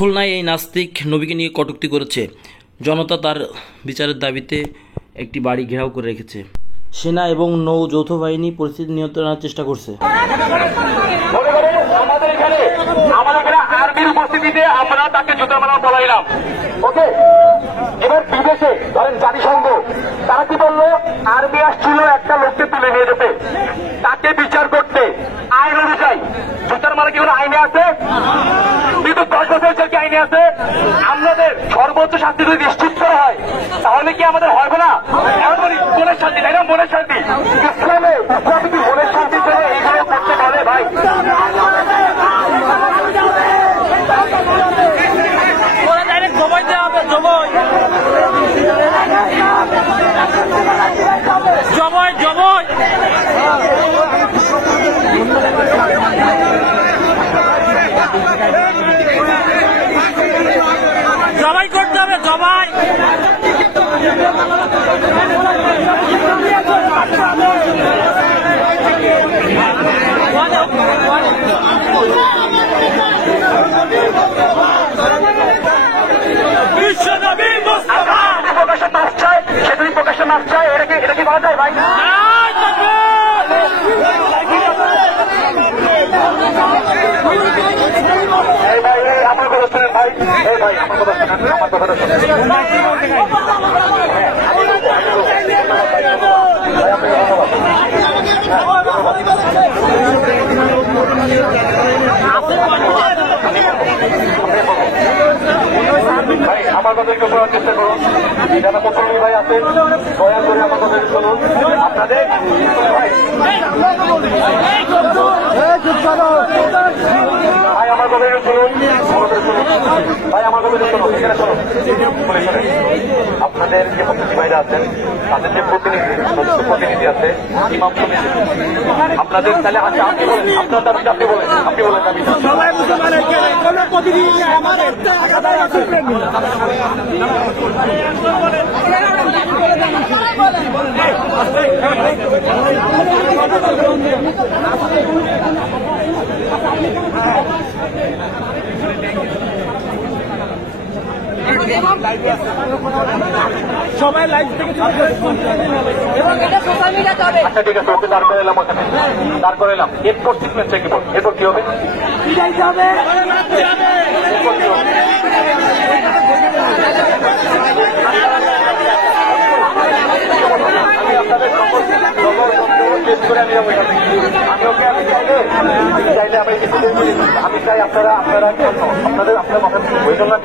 খুলনায় এই নাস্তিক নবীকে নিয়ে কটূক্তি করেছে। জনতা তার বিচারের দাবিতে একটি বাড়ি ঘেরাও করে রেখেছে। সেনা এবং নৌ যৌথ বাহিনী পরিস্থিতি নিয়ন্ত্রণের চেষ্টা করছে। আর্মির উপস্থিতিতে আমরা তাকে জুতার মালা বলাইলাম। ওকে, এবার বিদেশে ধরেন জাতিসংঘ তারা কি বললো, আর্মি আসছিল একটা লোককে তুলে নিয়ে যেতে, তাকে বিচার করতে আইন অনুযায়ী জুতার মালা কি কোনো আইনে আছে? কিন্তু 10 বছরের জেল কি আইনে আছে? আমাদের সর্বোচ্চ শাস্তি যদি নিশ্চিত করা হয় তাহলে কি আমাদের হবে না? এমন মনের শান্তি, তাই না? মনের শান্তি ইসলামে কি মনের শান্তির জন্য এইগুলো করতে পারে? ভাই জবাই করতে হবে, জবাই। প্রকাশন মাস চায়, সেদিন প্রকাশন মাস চায়, এটা কি বলা যায় ভাই? আমার কথা শুনেন ভাই, এই ভাই আমার কথা শুনেন, আমার কথাটা শুনেন। ভাই আমার কথা একটু শোনার চেষ্টা করুন, যারা প্রথমে ভাই আছে দয়া করে আমার কথা একটু শুনুন। আপনাদের ভাই আমার কথা একটু শুনুন, ভাই আমার কথা একটু শুনুন, এখানে শুনুন। আপনাদের যে প্রতিনিধি ভাইরা আছেন তাদের যে প্রতিনিধি আছে ইমাম সমিতি, আপনাদের তাহলে আচ্ছা আপনি বলেন, আপনার দাবি আপনি বলেন, আপনি বলেন দাবি। সবাই লাইভ থেকে আচ্ছা ঠিক আছে, ওকে দাঁড় করে এলাম, ওখানে দাঁড় করে এলাম। এরপর ট্রিটমেন্ট কি বল, এরপর কি হবে? আমি আপনাদের আমি চাই আপনারা আপনাদের আপনার মাথা বইল না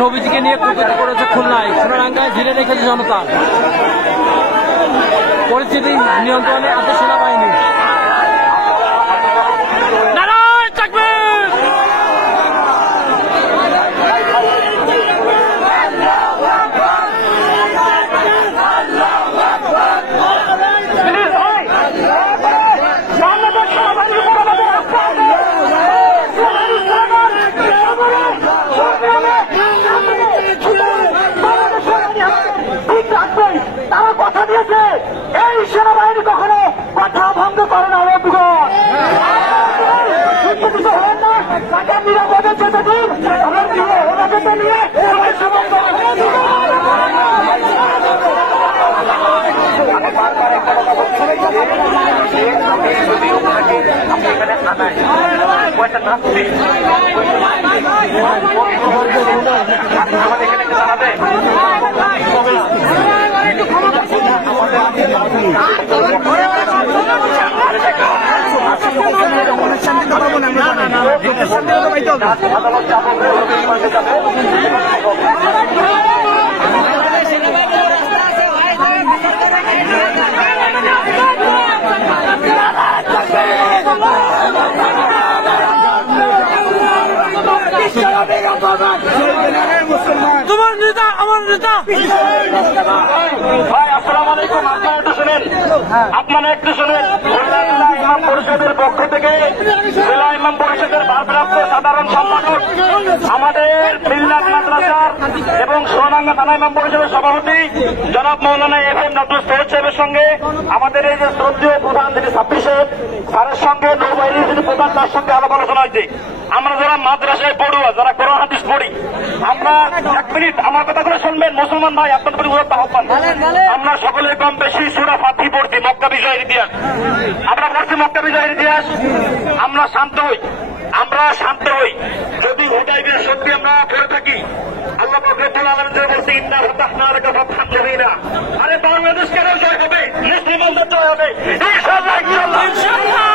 নবীজিকে নিয়ে কটূক্তি করেছে খুলনায়, সোনারাঙ্গায় ঘিরে রেখেছে জনতা। পরিস্থিতি নিয়ন্ত্রণে আছে সেনাবাহিনী। তারা কথা দিয়েছে এই সেনাবাহিনী কখনো কথা ভঙ্গ করে না। তাকে নিরাপদে যেতে দিন, আমরা ওনাকে নিয়ে এখানে আনাই কয়েকটা নাচছি আমাদের এখানে জানাবে আদালত তোমার নেতা আমার নেতা। ভাই আসসালামু আলাইকুম, আপনারা একটু শুনেন ইমাম পরিষদের পক্ষ থেকে জেলা ইমাম পরিষদের ভারপ্রাপ্ত সাধারণ সম্পাদক আমাদের মিল্লাত মাদ্রাসার এবং সোনাঙ্গা থানা ইমাম পরিষদের সভাপতি জনাব মৌলানা FM নজরুল সৈয়দ সাহেবের সঙ্গে আমাদের এই যে শ্রদ্ধেয় প্রধান যিনি ছাব্বিশ স্যারের সঙ্গে নৌবাহিনীর যিনি প্রধান তার সঙ্গে আলাপ আলোচনা হয়েছে। আমরা যারা মাদ্রাসায় পড়ুয়া, যারা কোরআন হাদিস পড়ি, আমরা 1 মিনিট আমার কথাগুলো শুনবেন। মুসলমান ভাই আপনাদের প্রতি উদাত্ত আহ্বান, আমরা সকলে কম বেশি সূরা ফাতিহ পড়ছি, মক্কা বিজয়ের ইতিহাস আমরা পড়ছি, মক্কা বিজয়ের ইতিহাস। আমরা শান্ত হই, আমরা শান্ত হই। যদি হুদাইবিয়া সত্যি আমরা পড়ে থাকি, আল্লাহ পাক রব্বুল আলামিন বলছে ইন্না ফাতাহনা লাকা ফাতহান মুবিনা। আরে বাংলাদেশ কেন জয় হবে? মুসলিমদের জয় হবে ইনশাআল্লাহ, ইনশাআল্লাহ।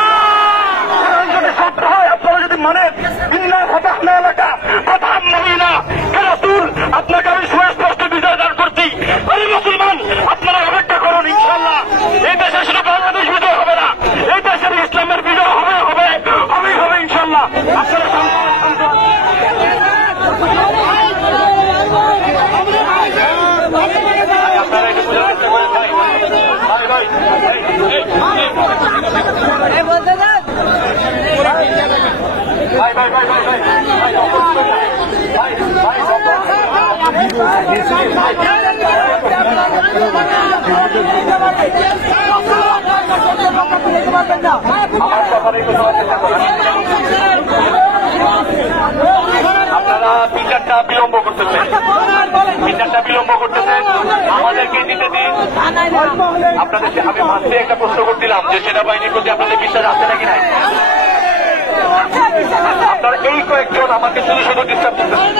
যদি সত্য হয়, আপনারা যদি মানেন ইন্না ফাতাহনা লাকা ফাতহান মুবিনা, হে রাসূল আপনাকে আমি সুস্পষ্ট বিজয় দান করছি। আরে মুসলমান আপনারা অপেক্ষা করুন, ইনশাআল্লাহ এই দেশে শুধু বাংলাদেশ বিজয় হবে না, এই দেশের ইসলামের বিজয় হবে হবে হবে হবে ইনশাআল্লাহ। আপনারা আপনারা বিচারটা বিলম্ব করতেছেন, বিচারটা বিলম্ব করতেছেন, আমাদেরকে দিতে দিন। আপনাদেরকে আমি মাঝে একটা প্রশ্ন করছিলাম যে সেনাবাহিনীর প্রতি আপনাদের বিশ্বাস আছে নাকি নাই? আপনারা এই কয়েকজন আমাকে শুধু শুধু ডিস্টার্ব করতেছেন।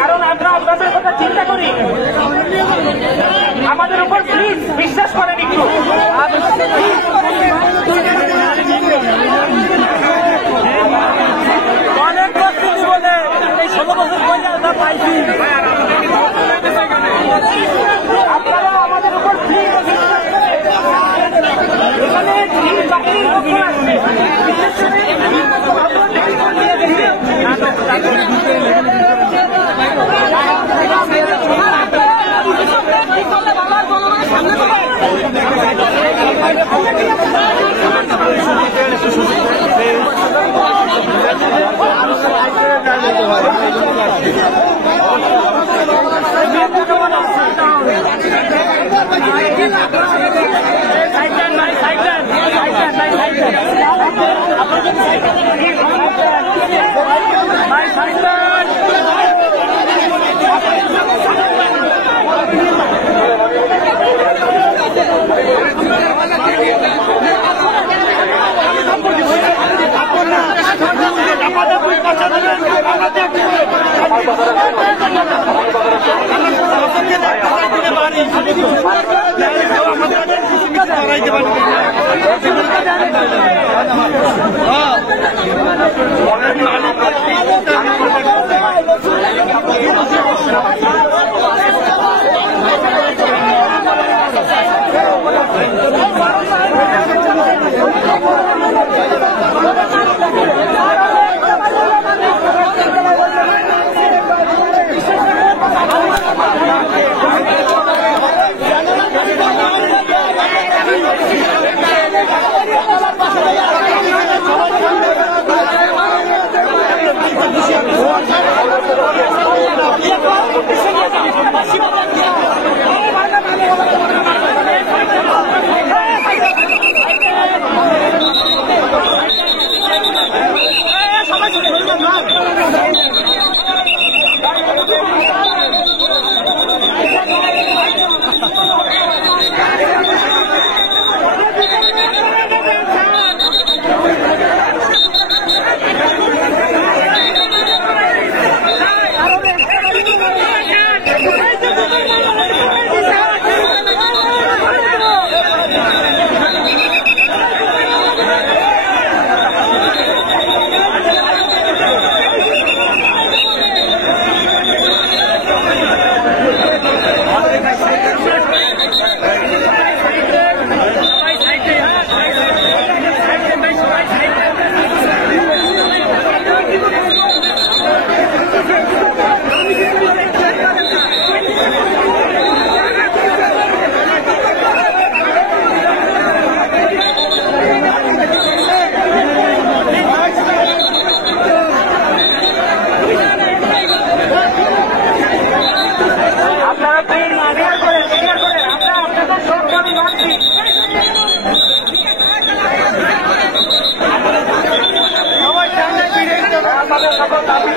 কারণ আমরা আপনাদের কথা চিন্তা করি, আমাদের উপর প্লিজ বিশ্বাস করেন একটু। অনেক প্রস্তুতি বলে এই 16 বছর পরে আমরা পাইছি। আপনারা আমাদের উপর প্লিজ এখানে বাহিনীর পক্ষ আসবে, বিশেষ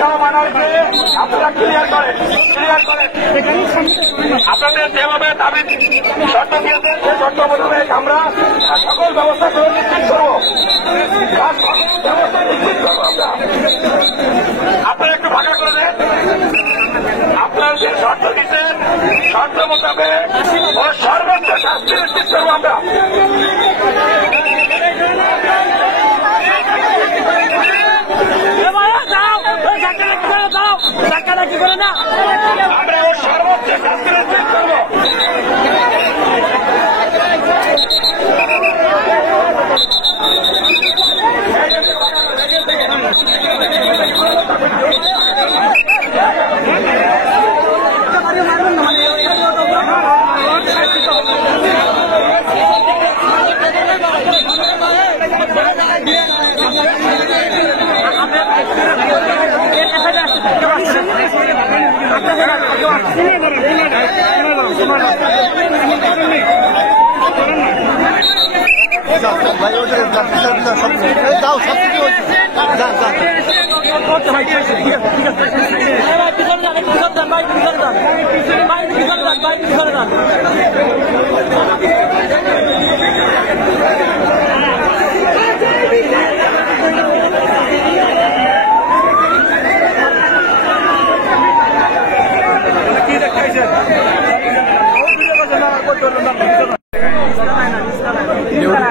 শর্ত মানা হয়েছে, আপনারা ক্লিয়ার করেন। আপনাদের যেভাবে দাবি শর্ত দিয়েছেন সেই শর্ত মোতাবেক আমরা সকল ব্যবস্থা করে নিশ্চিত করবো। ব্যবস্থা নিশ্চিত করবো আমরা। আপনারা একটু ভাগা করে দেন। আপনারা যে শর্ত দিচ্ছেন শর্ত মোতাবেক ও সর্বোচ্চ শাস্তি নিশ্চিত করবো আমরা। আমরা ওর সর্বোচ্চ শাস্তি নিশ্চিত করবো।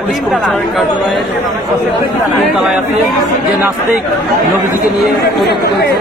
পুলিশ কমিশনারের কার্যালয়ের তলায় আছে যে নাস্তিক নবীজিকে নিয়ে কটূক্তি করেছে।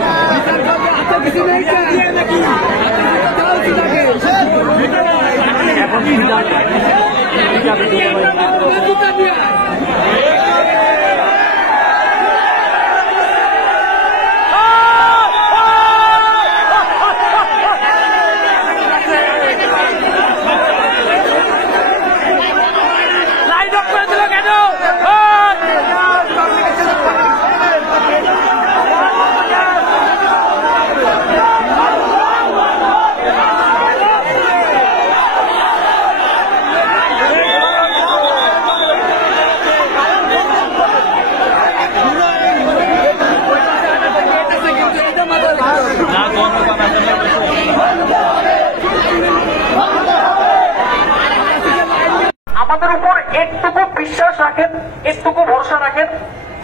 আমাদের উপর একটুকু বিশ্বাস রাখেন, একটুকু ভরসা রাখেন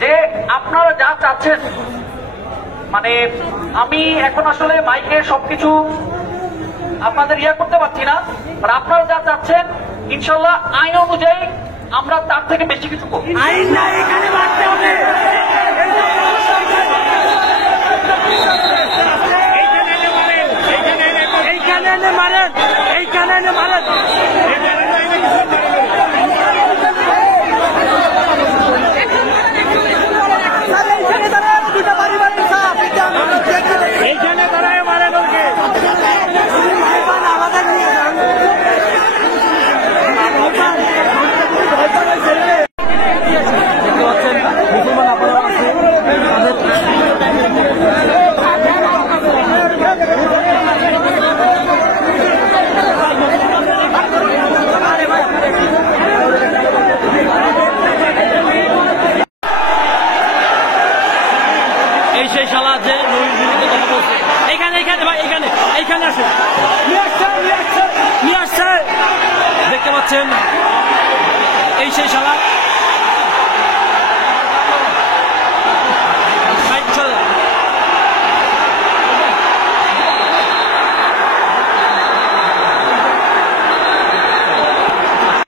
যে আপনারা যা চাচ্ছেন, মানে আমি এখন আসলে মাইকে সবকিছু আপনাদের করতে পারছি না, আপনারা যা চাচ্ছেন ইনশাল্লাহ আইন অনুযায়ী আমরা তার থেকে বেশি কিছু করব। আইন না এখানে মানতে হবে। দেখতে পাচ্ছেন এই সেই শালা